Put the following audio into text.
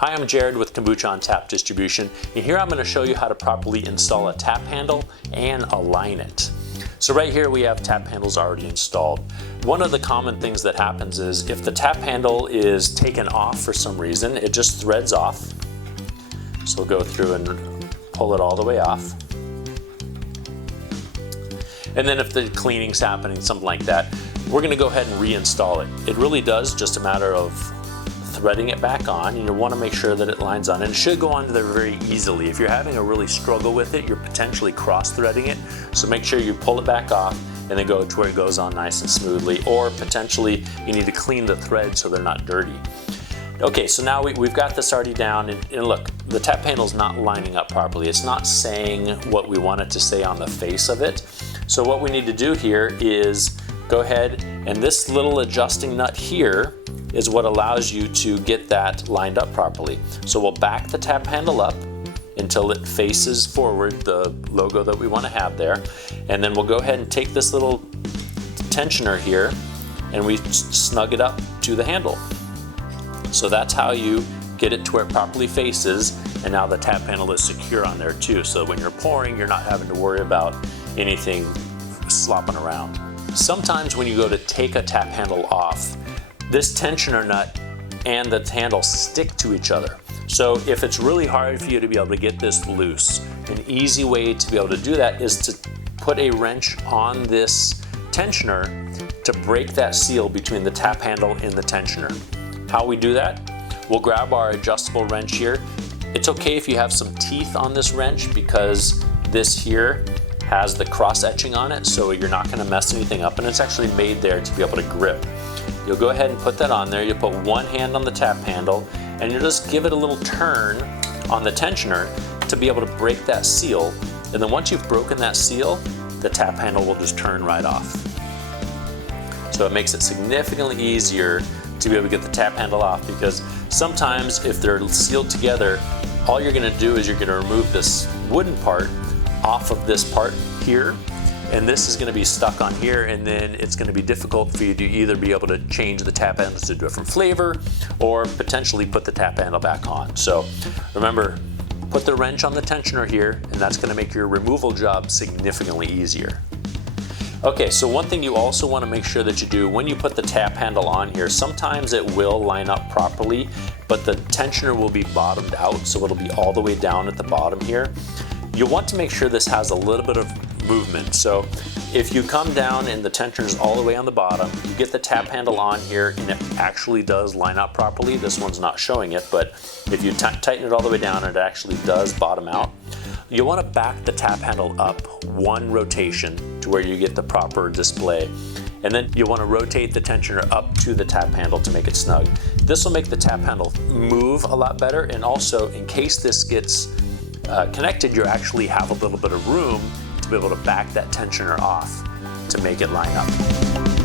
Hi, I'm Jared with Kombucha On Tap Distribution, and here I'm going to show you how to properly install a tap handle and align it. So right here we have tap handles already installed. One of the common things that happens is if the tap handle is taken off for some reason, it just threads off. So we'll go through and pull it all the way off. And then if the cleaning's happening, something like that, we're going to go ahead and reinstall it. It really does just a matter of threading it back on, and you want to make sure that it lines on, and it should go on there very easily. If you're having a really struggle with it, you're potentially cross-threading it, so make sure you pull it back off and then go to where it goes on nice and smoothly, or potentially you need to clean the threads so they're not dirty. Okay, so now we've got this already down, and look, the tap handle's not lining up properly. It's not saying what we want it to say on the face of it. So what we need to do here is go ahead, and this little adjusting nut here is what allows you to get that lined up properly. So we'll back the tap handle up until it faces forward, the logo that we want to have there. And then we'll go ahead and take this little tensioner here and we snug it up to the handle. So that's how you get it to where it properly faces, and now the tap handle is secure on there too. So when you're pouring, you're not having to worry about anything slopping around. Sometimes when you go to take a tap handle off, this tensioner nut and the handle stick to each other. So if it's really hard for you to be able to get this loose, an easy way to be able to do that is to put a wrench on this tensioner to break that seal between the tap handle and the tensioner. How we do that? We'll grab our adjustable wrench here. It's okay if you have some teeth on this wrench because this here has the cross etching on it, so you're not going to mess anything up, and it's actually made there to be able to grip. You'll go ahead and put that on there. You'll put one hand on the tap handle and you'll just give it a little turn on the tensioner to be able to break that seal. And then once you've broken that seal, the tap handle will just turn right off. So it makes it significantly easier to be able to get the tap handle off, because sometimes if they're sealed together, all you're going to do is you're going to remove this wooden part off of this part here, and this is going to be stuck on here, and then it's going to be difficult for you to either be able to change the tap handles to a different flavor or potentially put the tap handle back on. So remember, put the wrench on the tensioner here, and that's going to make your removal job significantly easier. Okay, so one thing you also want to make sure that you do when you put the tap handle on here, sometimes it will line up properly, but the tensioner will be bottomed out, so it'll be all the way down at the bottom here. You'll want to make sure this has a little bit of movement. So if you come down and the tensioner is all the way on the bottom, you get the tap handle on here and it actually does line up properly. This one's not showing it, but if you tighten it all the way down, it actually does bottom out. You'll want to back the tap handle up one rotation to where you get the proper display. And then you'll want to rotate the tensioner up to the tap handle to make it snug. This will make the tap handle move a lot better, and also in case this gets connected, you actually have a little bit of room to be able to back that tensioner off to make it line up.